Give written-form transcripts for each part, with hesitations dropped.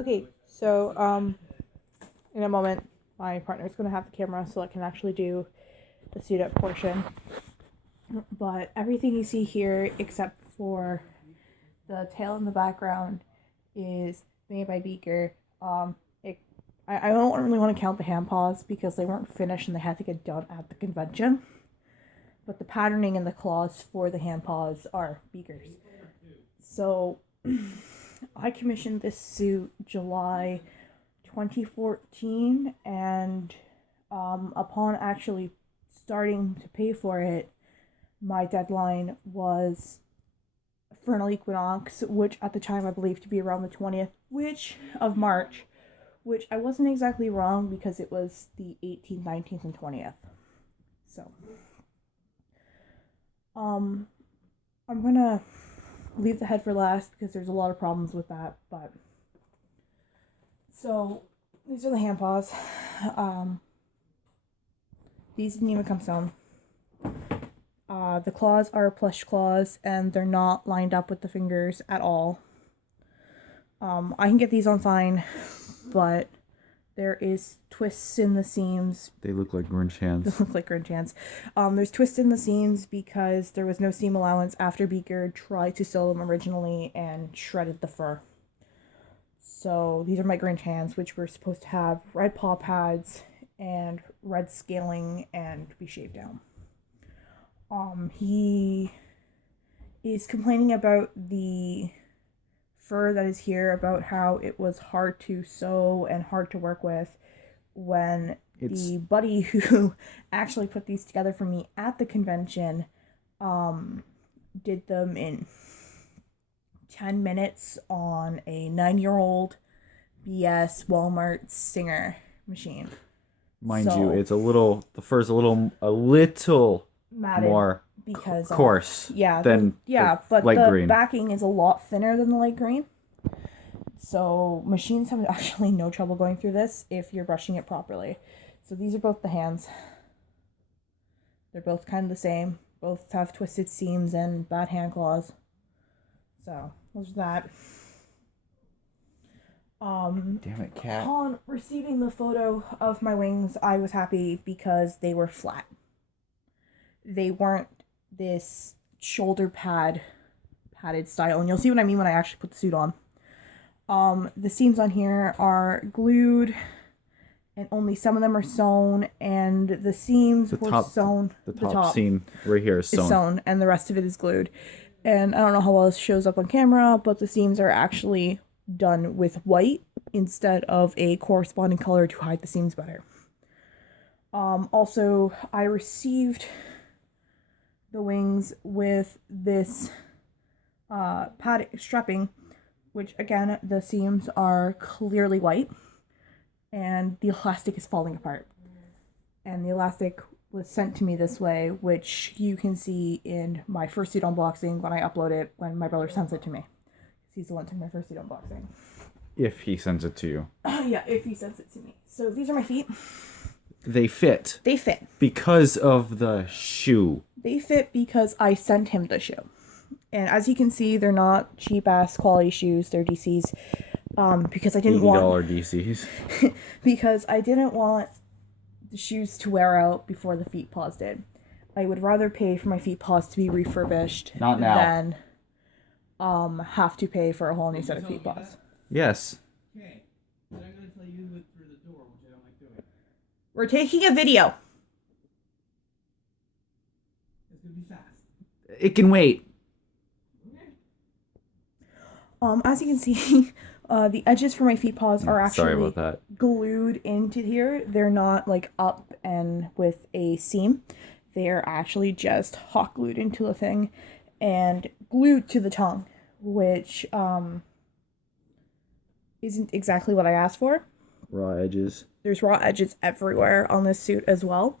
Okay, so in a moment, my partner's gonna have the camera so I can actually do the suit up portion. But everything you see here, except for the tail in the background, is made by Beaker. I don't really want to count the hand paws because they weren't finished and they had to get done at the convention. But the patterning and the claws for the hand paws are Beaker's. So I commissioned this suit July 2014, and upon actually starting to pay for it, my deadline was Furnal Equinox, which at the time I believed to be around the 20th of March, which I wasn't exactly wrong because it was the 18th, 19th, and 20th. So, I'm gonna leave the head for last because there's a lot of problems with that, but so these are the hand paws. These didn't even come sewn. The claws are plush claws and they're not lined up with the fingers at all. I can get these on fine, but there is twists in the seams. They look like Grinch hands. They look like Grinch hands. There's twists in the seams because there was no seam allowance after Beaker tried to sew them originally and shredded the fur. So these are my Grinch hands, which were supposed to have red paw pads and red scaling and be shaved down. He is complaining about the fur that is here, about how it was hard to sew and hard to work with, when the buddy who actually put these together for me at the convention did them in 10 minutes on a 9-year-old BS Walmart Singer machine. Mind you, it's the fur's a little matted more because coarse but the light the green. backing is a lot thinner than the light green, so machines have actually no trouble going through this if you're brushing it properly. So these are both the hands. They're both kind of the same. Both have twisted seams and bad hand claws. So there's that. Damn it, cat. Upon receiving the photo of my wings, I was happy because they were flat. They weren't this shoulder padded style, and you'll see what I mean when I actually put the suit on. The seams on here are glued, and only some of them are sewn, and the seams were sewn. The top seam right here is sewn, and the rest of it is glued. And I don't know how well this shows up on camera, but the seams are actually done with white instead of a corresponding color to hide the seams better. Also, I received the wings with this strapping, which again, the seams are clearly white, and the elastic is falling apart. And the elastic was sent to me this way, which you can see in my fursuit unboxing when I upload it, when my brother sends it to me. He's the one to my fursuit unboxing. If he sends it to you. Yeah, if he sends it to me. So these are my feet. They fit. They fit. Because of the shoe. They fit because I sent him the shoe. And as you can see, they're not cheap-ass quality shoes. They're DCs. Because I didn't want... $80 DCs. Because I didn't want the shoes to wear out before the feet paws did. I would rather pay for my feet paws to be refurbished than have to pay for a whole new set of feet paws. Yes. Okay, then I'm going to tell you who went through the door, which I don't like doing. We're taking a video. It's going to be fast. It can wait. Okay. As you can see, the edges for my feet paws are actually glued into here. They're not like up and with a seam. They're actually just hot glued into the thing and glued to the tongue, which isn't exactly what I asked for. Raw edges. There's raw edges everywhere on this suit as well,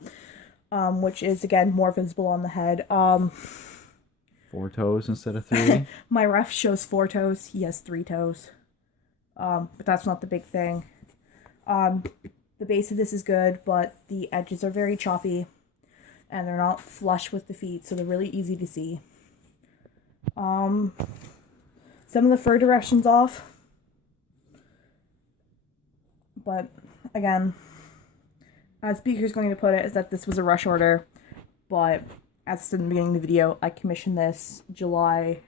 which is again more visible on the head. 4 toes instead of 3. My ref shows 4 toes. He has 3 toes. But that's not the big thing. The base of this is good, but the edges are very choppy, and they're not flush with the feet, so they're really easy to see. Some of the fur direction's off. But again, as Beaker's going to put it, is that this was a rush order, but as I said in the beginning of the video, I commissioned this July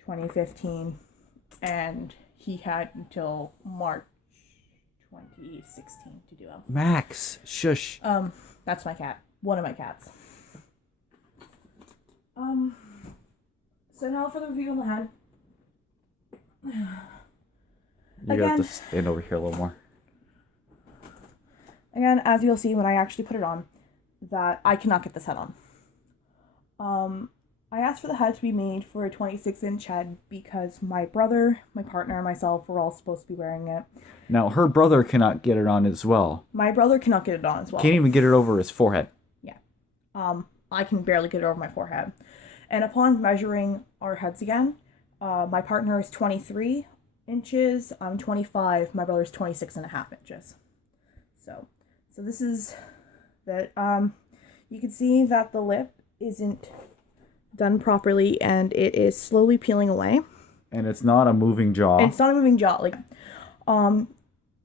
2015, and he had until March 2016 to do them. Max, shush. That's my cat. One of my cats. So now for the review on the head. You have to stand over here a little more. Again, as you'll see when I actually put it on, that I cannot get this head on. I asked for the head to be made for a 26-inch head because my brother, my partner, and myself were all supposed to be wearing it. Now, her brother cannot get it on as well. My brother cannot get it on as well. Can't even get it over his forehead. Yeah. I can barely get it over my forehead. And upon measuring our heads again, my partner is 23 inches, I'm 25, my brother's 26.5 inches. So this is that, you can see that the lip isn't done properly and it is slowly peeling away. And it's not a moving jaw. And it's not a moving jaw. Like,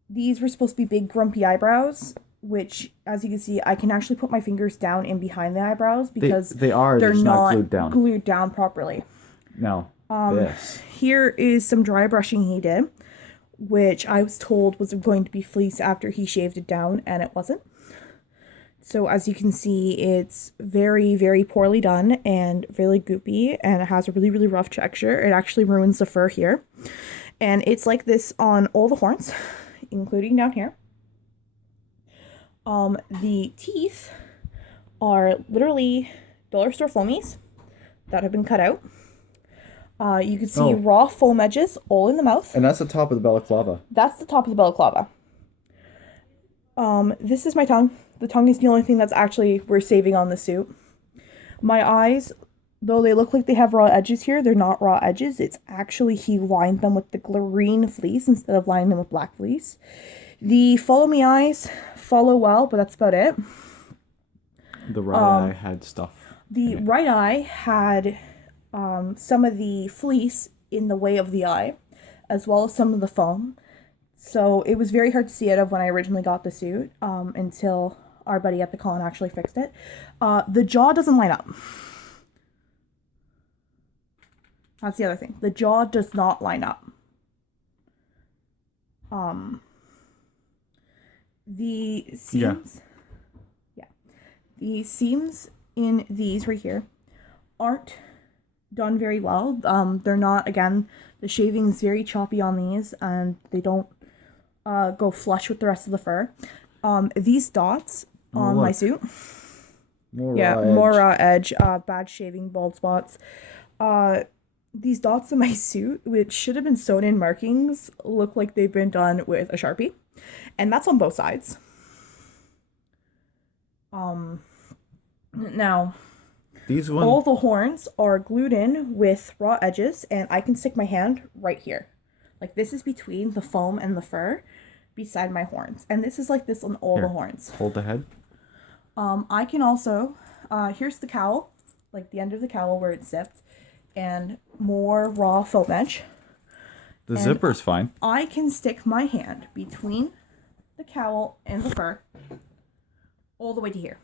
these were supposed to be big grumpy eyebrows, which, as you can see, I can actually put my fingers down in behind the eyebrows because they're not glued down properly. No. Here is some dry brushing he did, which I was told was going to be fleece after he shaved it down, and it wasn't. So as you can see, it's very, very poorly done and really goopy, and it has a really, really rough texture. It actually ruins the fur here. And it's like this on all the horns, including down here. The teeth are literally dollar store foamies that have been cut out. You can see raw foam edges all in the mouth. And that's the top of the balaclava. That's the top of the balaclava. This is my tongue. The tongue is the only thing that's actually we're saving on the suit. My eyes, though they look like they have raw edges here, they're not raw edges. It's actually he lined them with the green fleece instead of lining them with black fleece. The follow me eyes follow well, but that's about it. The right eye had stuff. The right eye had some of the fleece in the way of the eye, as well as some of the foam. So it was very hard to see it when I originally got the suit, until our buddy at the con actually fixed it. The jaw doesn't line up. That's the other thing. The jaw does not line up. The seams, the seams in these right here aren't done very well. They're not, again, the shaving is very choppy on these, and they don't go flush with the rest of the fur. These dots on my suit, more raw edge, bad shaving, bald spots. These dots on my suit, which should have been sewn in markings, look like they've been done with a Sharpie. And that's on both sides. Now, all the horns are glued in with raw edges, and I can stick my hand right here. Like, this is between the foam and the fur beside my horns. And this is like this on all the horns. Hold the head. I can also, here's the cowl, like the end of the cowl where it's zipped, and more raw foam edge. The zipper's fine. I can stick my hand between the cowl and the fur all the way to here.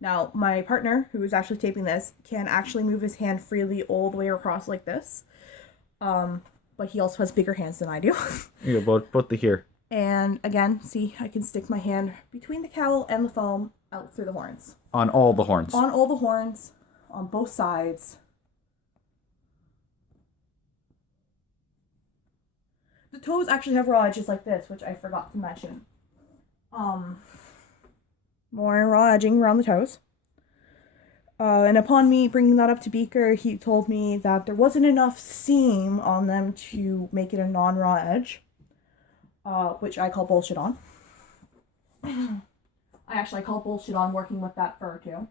Now, my partner, who is actually taping this, can actually move his hand freely all the way across like this. But he also has bigger hands than I do. Yeah, both the here. And again, see, I can stick my hand between the cowl and the foam out through the horns. On all the horns. On all the horns, on both sides. The toes actually have raw edges like this, which I forgot to mention. More raw edging around the toes. And upon me bringing that up to Beaker, he told me that there wasn't enough seam on them to make it a non-raw edge, which I call bullshit on. I call bullshit on working with that fur too.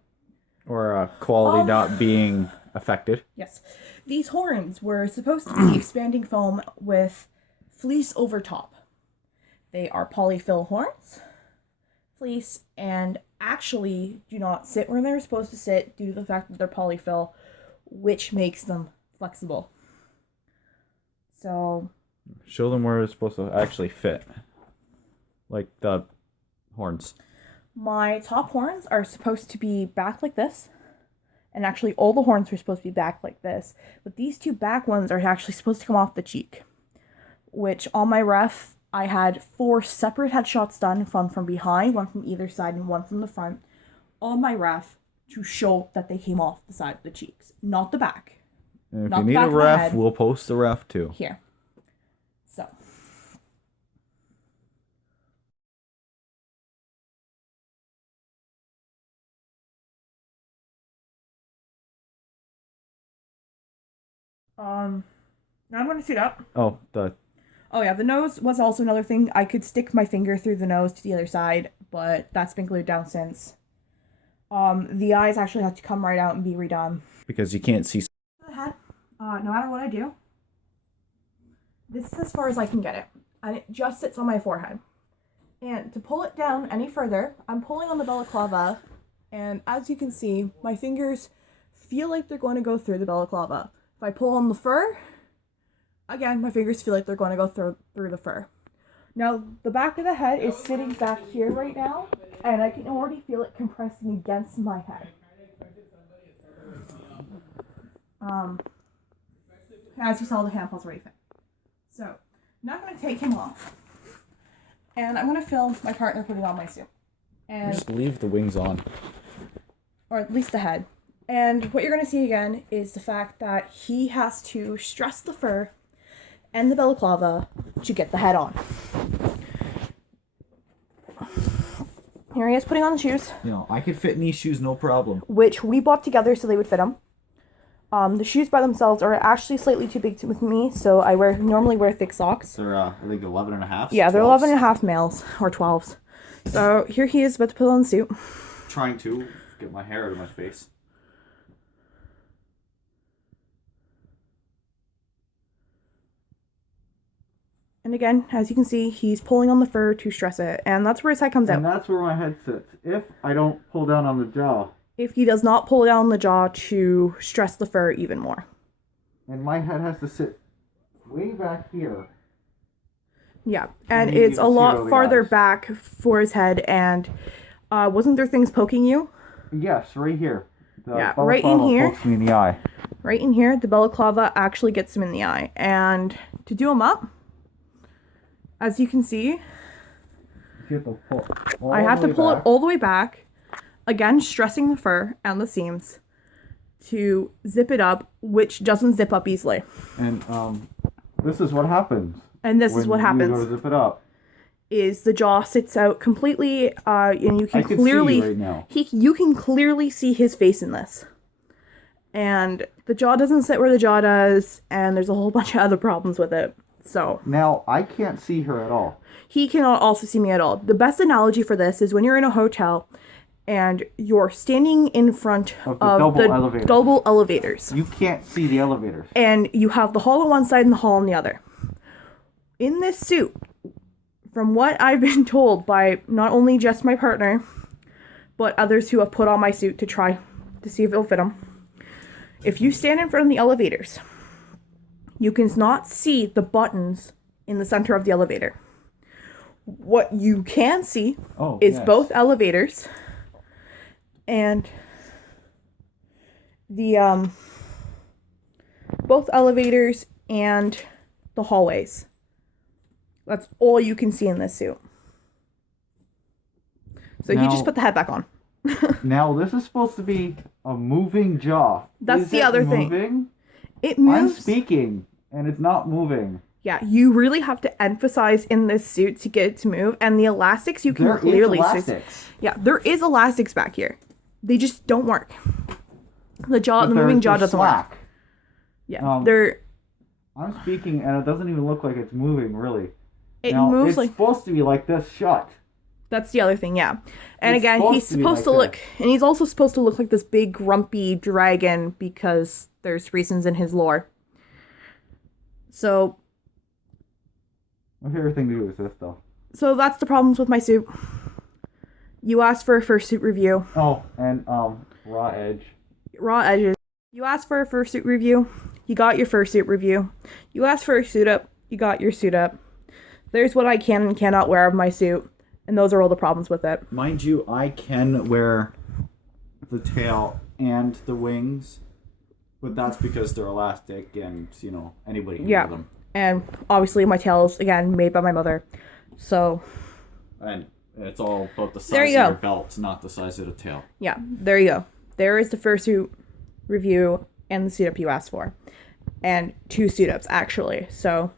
Or quality not being affected. Yes. These horns were supposed to be expanding foam with fleece over top. They are polyfill horns, fleece, and actually do not sit where they're supposed to sit due to the fact that they're polyfill, which makes them flexible. So, show them where it's supposed to actually fit. Like the horns. My top horns are supposed to be back like this. And actually, all the horns are supposed to be back like this. But these two back ones are actually supposed to come off the cheek. Which, on my ref, I had 4 separate headshots done. One from behind, one from either side, and one from the front. On my ref, to show that they came off the side of the cheeks. Not the back. And if Not you the need back a of the ref, head. we'll post the ref too. Here. So. Now I'm going to suit up. Oh yeah, the nose was also another thing. I could stick my finger through the nose to the other side, but that's been glued down since. The eyes actually have to come right out and be redone. because you can't see. The head, no matter what I do, this is as far as I can get it. And it just sits on my forehead. And to pull it down any further, I'm pulling on the balaclava, and as you can see, my fingers feel like they're going to go through the balaclava. If I pull on the fur, again, my fingers feel like they're going to go through the fur. Now, the back of the head is sitting back here right now, and I can already feel it compressing against my head. As you saw, the hand pulls right there. So, now I'm going to take him off, and I'm going to film my partner putting on my suit. And Just leave the wings on. or at least the head. And what you're going to see again is the fact that he has to stress the fur and the balaclava to get the head on. Here he is putting on the shoes, You know, I could fit in these shoes no problem. which we bought together so they would fit him. The shoes by themselves are actually slightly too big with me, so I normally wear thick socks. They're I think 11 and a half. Yeah, they're 11 and a half males, or 12s. So here he is about to put on the suit. Trying to get my hair out of my face. And again, as you can see, he's pulling on the fur to stress it, and that's where his head comes out. And that's where my head sits. If I don't pull down on the jaw. If he does not pull down the jaw to stress the fur even more. And my head has to sit way back here. Yeah, and And you it's a can see it lot over the farther eyes. back for his head, and wasn't there things poking you? Yes, right here. The Yeah, right in balaclava here. pokes me in the eye. Right in here, the balaclava actually gets him in the eye. And to do him up, as you can see, You have to pull all I have the to way pull back. it all the way back, again stressing the fur and the seams to zip it up, which doesn't zip up easily. And this is what happens. And this is what when happens. You go to zip it up. Is the jaw sits out completely, and you can I can clearly see right now. you can clearly see his face in this. And the jaw doesn't sit where the jaw does, and there's a whole bunch of other problems with it. So Now I can't see her at all. he cannot also see me at all. The best analogy for this is when you're in a hotel and you're standing in front Of the of double the elevator. double elevators. You can't see the elevators. And you have the hall on one side and the hall on the other. In this suit, from what I've been told by not only just my partner, but others who have put on my suit to try to see if it'll fit them, if you stand in front of the elevators, you can not see the buttons in the center of the elevator. What you can see is yes. both elevators and the both elevators and the hallways. That's all you can see in this suit. So he Now- just put the head back on. Now this is supposed to be a moving jaw. That's Is the it other thing. moving? It I'm moves. speaking and it's not moving. Yeah, you really have to emphasize in this suit to get it to move, and the elastics you can There is clearly see. elastics. Yeah, there is elastics back here. They just don't work. The jaw, But the they're- moving jaw they're doesn't work. slack. Yeah, they're. I'm speaking and it doesn't even look like it's moving really. It Now, moves it's like. supposed to be like this shut. That's the other thing, yeah. And It's again, he's supposed to be supposed to like look, and he's also supposed to look like this big grumpy dragon because there's reasons in his lore. So My favorite thing to do is this though. that's the problems with my suit. You asked for a fursuit review. Oh, and raw edge. Raw edges. You asked for a fursuit review. You got your fursuit review. You asked for a suit up. You got your suit up. There's what I can and cannot wear of my suit. And those are all the problems with it. Mind you, I can wear the tail and the wings, but that's because they're elastic and, you know, anybody can wear them. And obviously my tail is, again, made by my mother. So... And it's all about the size There of you go. your belt, not the size of the tail. Yeah, there you go. There is the fursuit review and the suit up you asked for. And 2 suit ups, actually. So